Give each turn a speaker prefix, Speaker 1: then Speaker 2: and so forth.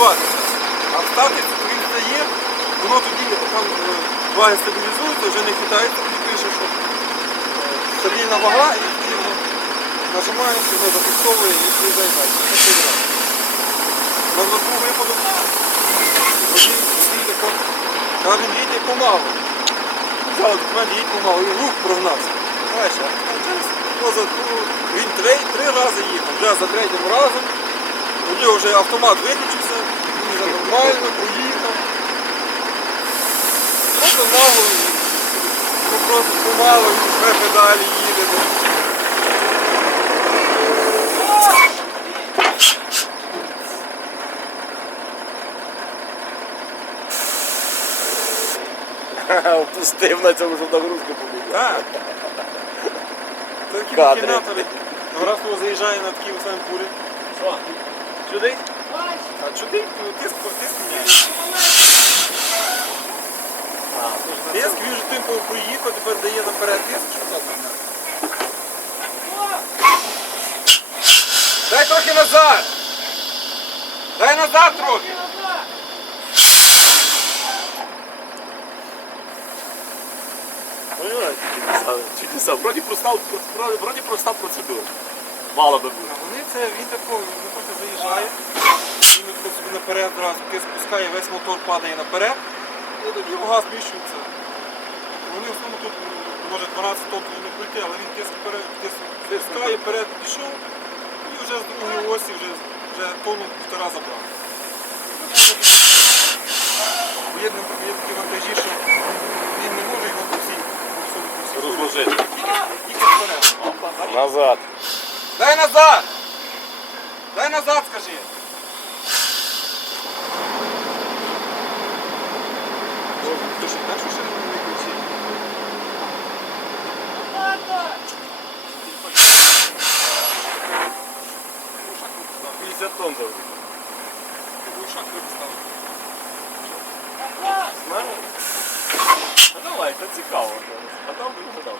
Speaker 1: відриватися. А в статиці то він стає, воно тоді там е, ваги стабілізуються, вже не хитається, тоді пише, що е, стабільна вага і тоді воно зафіксовує і приїжджає далі. На власну випадок водій, водій каже, їдьте помалу. Взяв документ, їдь помалу, і рух прогнався. Знаєш, він три, три рази їхав, вже за третім разом. У вже автомат виключився, вже нормально поїхав. Просто нагло, ну просто помало, вже педалі їде. ну.
Speaker 2: Опустив на цьому, щоб нагрузку побігла.
Speaker 1: Так. Такі
Speaker 2: Кадри.
Speaker 1: макінатори. Раз хто заїжджає на такі фурі.
Speaker 2: Що? Сюди?
Speaker 1: А чуди? Ну, Тиск, тиск міняє.
Speaker 2: А, то ж на
Speaker 1: Тиск, він же тим поїхав, тепер дає наперед тиск? Дай трохи назад! Дай назад трохи!
Speaker 2: Чудеса. Вроді проста, вроді- проста процедура. Мало би бути.
Speaker 1: Вони це, він тако, він трохи заїжджає, наперед одразу тиск пускає, весь мотор падає наперед, і тоді газ зміщується. Вони в основному тут може 12 тонн не пройти, але він тиск вперед, тиск стискає, вперед пішов, і вже з другої осі вже, вже тонну півтора забрав. Є, такі вантажі, що він не може його по всій
Speaker 2: Розложити.
Speaker 1: Тільки вперед.
Speaker 2: Назад.
Speaker 1: Дай назад! Дай назад, скажи! Ти що, першу? Глушак випустав.
Speaker 2: 50 тонн завжди.
Speaker 1: Глушак випустав.
Speaker 2: Знаю. А давай, це цікаво. А там би не гадав.